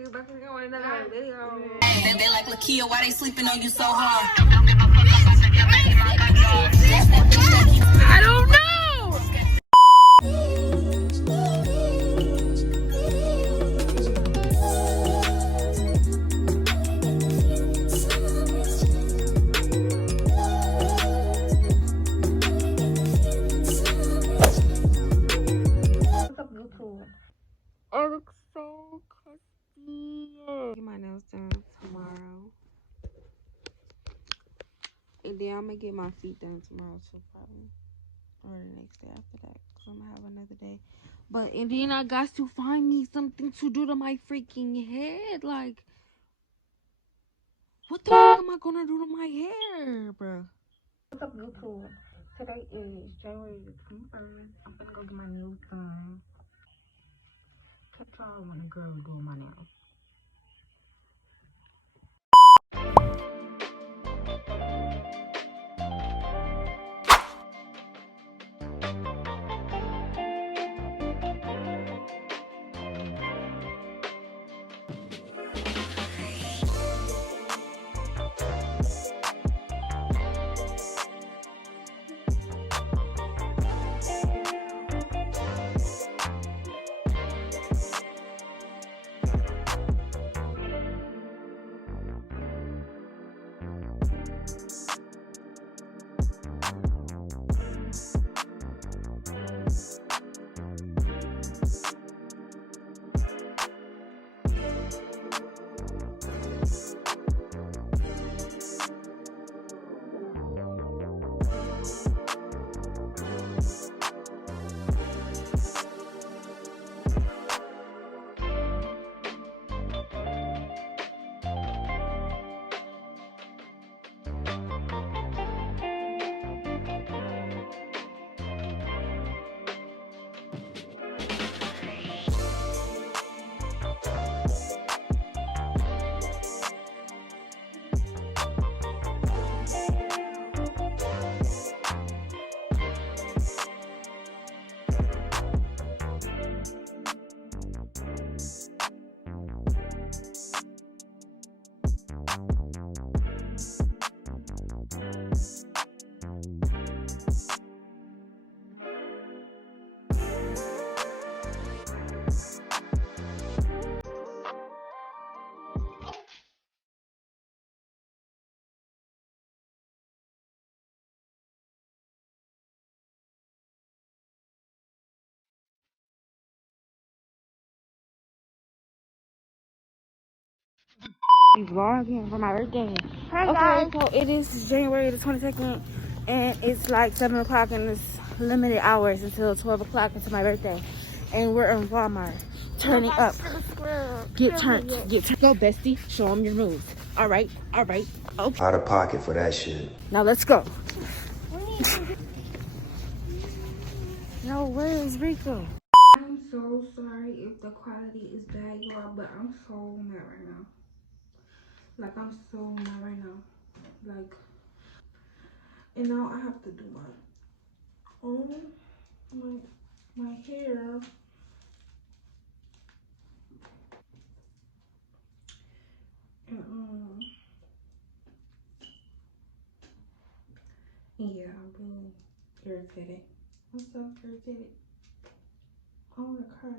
you back again with another video. They like Lakia, why they sleeping on you so hard? Don't give a fuck about the girl making my control. That's that bitch that keeps I don't know. What's up, YouTube? It looks so crusty. Get my nails done tomorrow. And then I'm gonna get my feet done tomorrow too, probably. Or the next day after that, because I'm gonna have another day. But, and then I got to find me something to do to my freaking head. Like, what the fuck am I gonna do to my hair, bruh? What's up, YouTube? Today is January the 21st. I'm gonna go get my nails done. Kept y'all when a girl was doing my nails. Vlogging for my birthday. Hi Okay, guys. so it is January the 22nd, and it's like 7 o'clock, and it's limited hours until 12 o'clock until my birthday. And we're in Wal-Mart, turning up. Get turned. Go, bestie. Show them your moves. All right. Okay. Out of pocket for that shit. Now let's go. Yo, where is Rico? I'm so sorry if the quality is bad, y'all, but I'm so mad right now. Like, I'm so mad right now. Like, and now I have to do my hair. And, yeah, I'm really irritated. I'm so irritated. I wanna cry.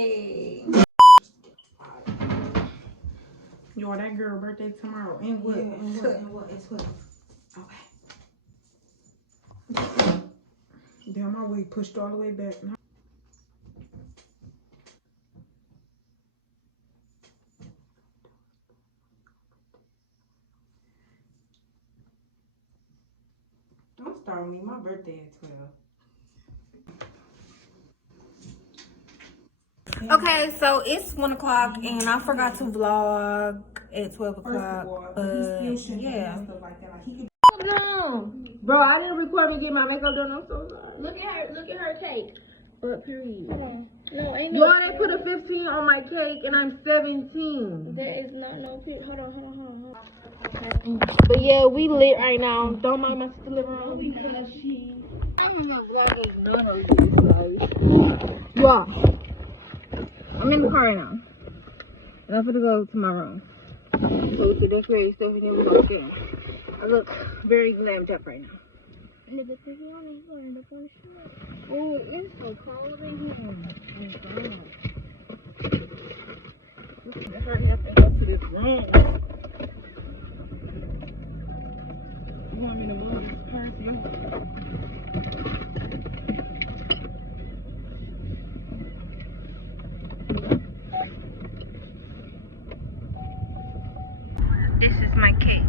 Hey. Yo, that girl birthday tomorrow. And what? Yeah, and what? It's what? Okay. Damn, my wig pushed all the way back. Don't start me. My birthday at 12. Okay, so it's 1 o'clock and I forgot to vlog at 12 o'clock. Yeah. No, bro, I didn't record me get my makeup done. I'm so sorry. Look at her cake. But period. No, ain't no. Y'all, they put a 15 on my cake and I'm 17. There is no period. Hold on. But yeah, we lit right now. Don't mind my sister living around because she. I'm not vlogging none of this, like. Yeah. I'm in the car right now. And I'm gonna go to my room. So we can decorate stuff and then we go again. I look very glammed up right now. Oh, it's so cold in here. Oh my god. I have to go to this room. You want me to move this purse? This is my cake.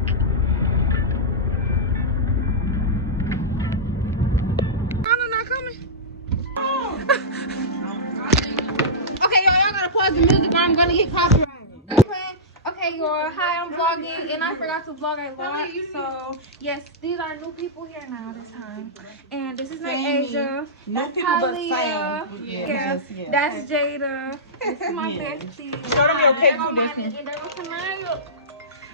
Okay, y'all gotta pause the music or I'm gonna get copyrighted. Okay, y'all. Hi, I'm vlogging, and I forgot to vlog a lot. So, yes, these are new people here now this time. And this is my Asia. That's Talia. Yeah. That's Jada. This is my bestie. Show them your cake too, Destiny. And there goes Samaya.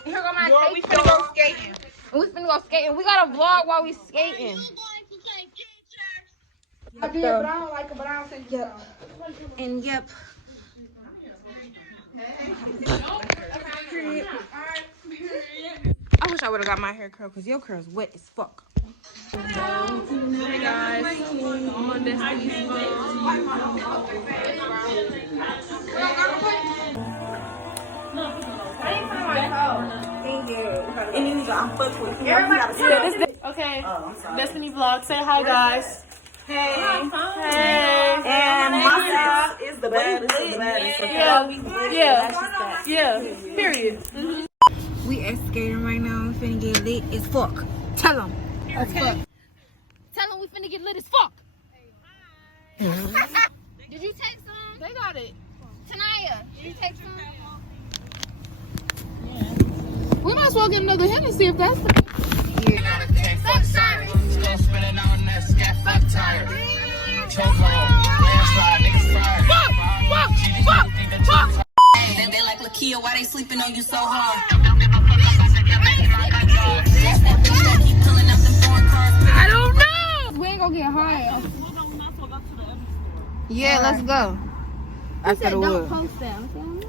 And here go my Girl, cake. we finna go skating. We finna go skating. We gotta vlog while we skating. I did, but I don't like it, but I don't think yep. And yep. I wish I would have got my hair curl because your curl's wet as fuck. Hey guys, I'm on Destiny's Okay, Destiny Vlog. Say hi, guys. Hey. Hey. And my sis is the baddest of the baddest. Yeah. Period. We are skating right now. We finna get lit as fuck. Tell them. Okay. Tell them we finna get lit as fuck. Did you take some? They got it. Tanaya, did you take some? Yeah. We might as well get another Hennessy if that's the Fuck sorry. Still spinning on that scat fuck tire. Choke on, landslide, niggas fire. Fuck. They like Lakia, why they sleeping on you so hard? Don't give a fuck, I'm sick of making my control. That's that bitch that keep pulling up the foreign cars. I don't know. We ain't gonna get high. Yeah, let's go. After the wood. post that. I said, I'm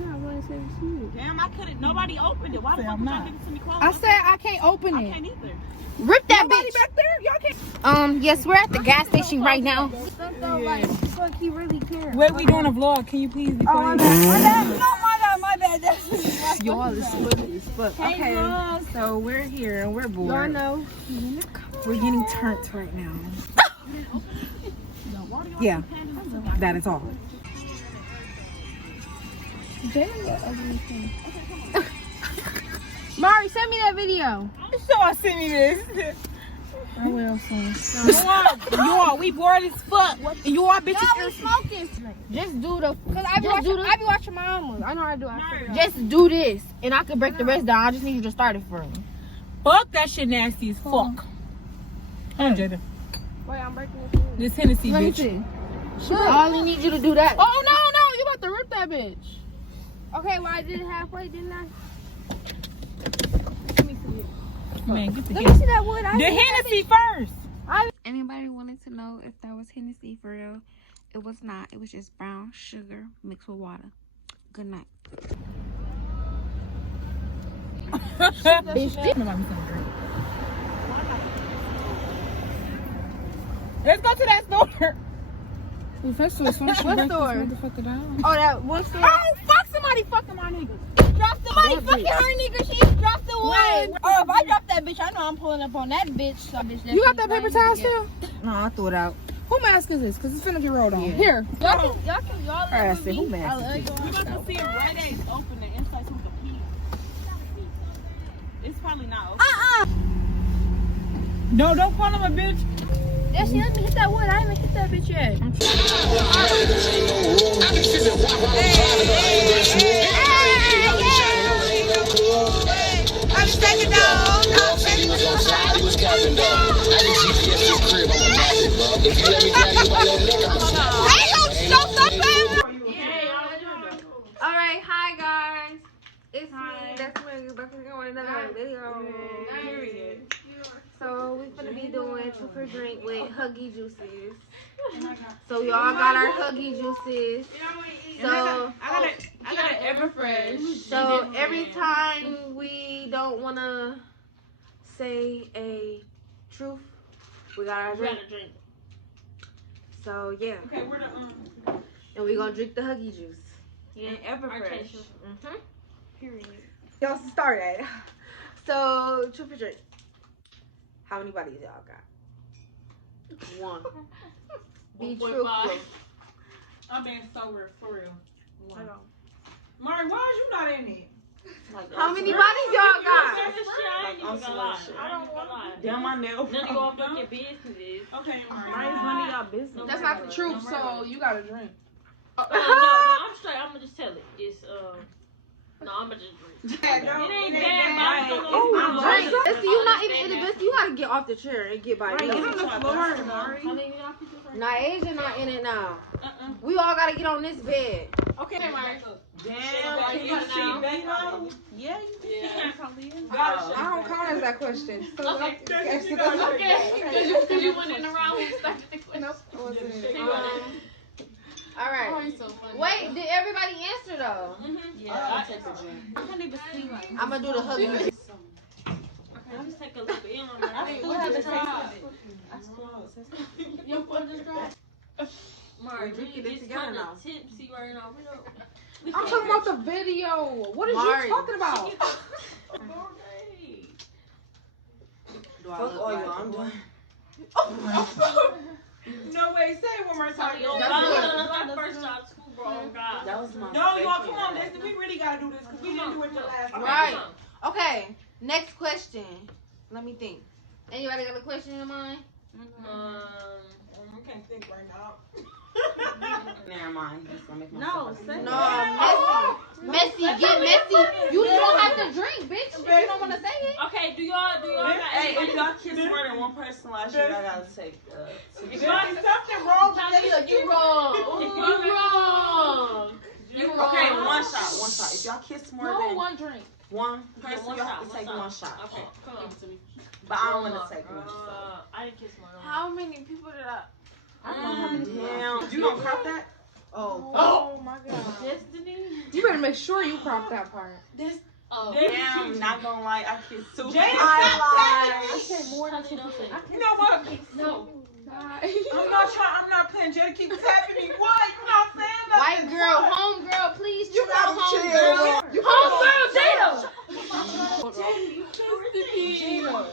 not going to say shit. Damn, I couldn't. Nobody opened it. Why the fuck would y'all give it to me closed? I said I can't open it. I can't either. Rip that Nobody bitch. back there? Y'all can't. Yes, we're at the gas station right now. Fuck, he really cares. Wait, we doing a vlog. Can you please be quiet? My bad. Y'all is funny as fuck. Hey, Okay, so we're here and we're bored. Y'all know. We're getting turned right now. Yeah, that is all. Mari, send me that video. So I sent me this. I will soon. You are. We bored as fuck. And you are bitches. No, we smoking. Just do the. Cause I be watching my mama. I know how to do it. Just do this, and I can break the rest down. I just need you to start it for me. Fuck that shit nasty as fuck. Jada. Wait, I'm breaking this. This Hennessy, Let me bitch. see. I only need you to do that. Oh, no. You about to rip that bitch. Okay, well I did it halfway, didn't I? Man, get the Let me see that wood. The Hennessy first. Anybody wanted to know if that was Hennessy for real? It was not. It was just brown sugar mixed with water. Good night. Let's go to that store. What store? Motherfucker down. Oh, that one store. Oh, fuck somebody fucking my nigga. Drop somebody fucking her nigga. She dropped the one. Oh, if I drop that bitch, I know I'm pulling up on that bitch. You got that paper towel still? No, I threw it out. Who mask is this? Because it's finna get rolled on. Yeah. Here. Y'all I said, who mask? I love y'all. We about to see if Right A's open the inside with the pee. It's probably not open. No, don't call him a bitch. Yeah, she let me hit that wood. I ain't even hit that bitch yet. I'm second dog. Alright, hi guys. It's me. That's me. Back again with another video. So we finna be doing 2 for drink with Huggy Juices. So we all got our Huggy Juices. So I got an Everfresh. So every time we don't wanna say a truth, we got our drink. So yeah. Okay, we're the And we gonna drink the Huggy Juice. Yeah, Everfresh. Period. Y'all started. So 2 for drink. How many bodies y'all got? 1. Be truthful. I'm being sober for real. Mari, why is you not in it? How many bodies y'all got? I don't want to. Damn, my nail. None of y'all fucking business. Okay, Mari. Mine's none of y'all business. That's not the truth, so you gotta drink. No, I'm straight. I'm gonna just tell it. It's no, I'm gonna just drink. It ain't bad, but Oh, drink. Bestie, you not even in the best. You gotta get off the chair and get by me. Get on the floor, Mari. Nah, Asia not in it now. We all gotta get on this bed. Okay, Mari. Damn, can you see Bego? Yeah, you can. I don't count as that question. So Okay. okay. Because you went in the wrong who started the question. Nope. All right. Oh, so funny. Wait, did everybody answer though? Yeah, I'll take a drink. I can't even see right. I'm gonna do the huggy. Okay, I'll just take a little bit. What happened to Your foot is dry. Mari, We drinking we it just together kind now. of tipsy right now. We I'm talking about the video. What is Mari. you talking about? Fuck all y'all. I'm done. No way, say it one more time. First shot too, bro. God. That was my No, y'all, second come on, one. this. We really gotta do this because we didn't do it the last time. Right. Okay. Next question. Let me think. Anybody got a question in mind? I can't think right now. Never mind. That's gonna make my No, say No, messy. Messy, get messy. You don't have to drink, bitch. If you don't want to say it. Okay, do y'all got Hey, if y'all kiss more than one person last year, I gotta take If y'all see something wrong, you wrong. You wrong. You wrong. Okay, one shot. If y'all kiss more No, than one drink. one person, you have to take one shot. Okay, come on. But I don't want to take one. So. I didn't kiss my How many people did I? Damn. You gonna crop that? Oh my god. Destiny? You better make sure you crop that part. Oh. Damn, not gonna lie, I kissed two. Jada, I said more than Honey, don't say it. You know what? No. I'm not playing. Jada keep tapping me. Why? You not saying nothing. White girl, home girl, please chill gotta out, home chill. girl. Home girl, Jada! Jada.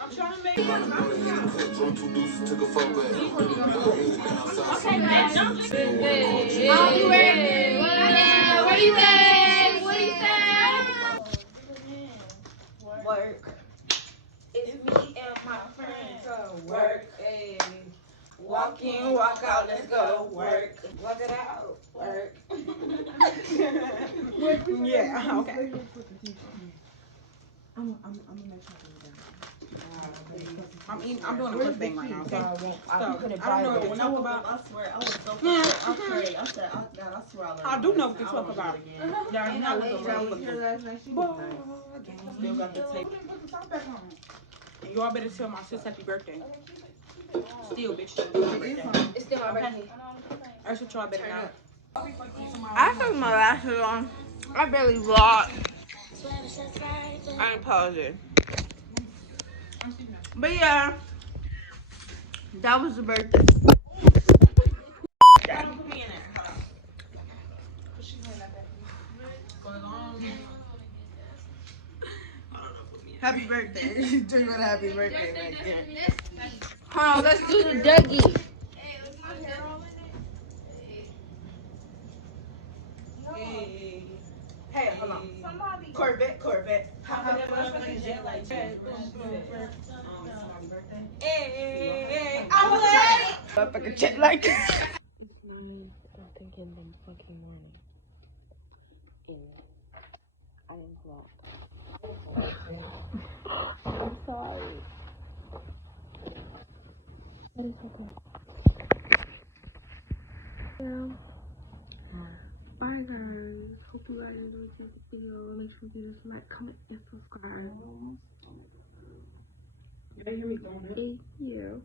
I'm trying to make it. Okay, man, don't just Are you ready? What do you say? What do you say? Work. It's me and my friends. So work. Hey. Walk in, walk out. Let's go. Work. Walk it out. Work. Yeah. Okay. I'm doing a quick thing right now. Okay. I don't know what to talk about. I swear, I was so afraid. I said, God, I swear I do know what to talk about. Yeah, you know what Still got the tape. And y'all better tell my sis happy birthday. Still, bitch. It's still my birthday. That's what y'all better know. I took my lashes on. I barely vlog. I ain't pausing. But yeah, that was the birthday. Happy birthday. Drink on happy birthday right there. Oh, let's do the Dougie. Hey, hold on. Corvette. How many motherfucking jet like Jet? Hey, I'm ready. Motherfucking jet like. I'm thinking the fucking morning. I am blocked. I'm sorry. But it's okay. Yeah. Bye guys. Hope you guys enjoyed this video. Make sure you just like, comment, and subscribe. You hear me going? Yeah.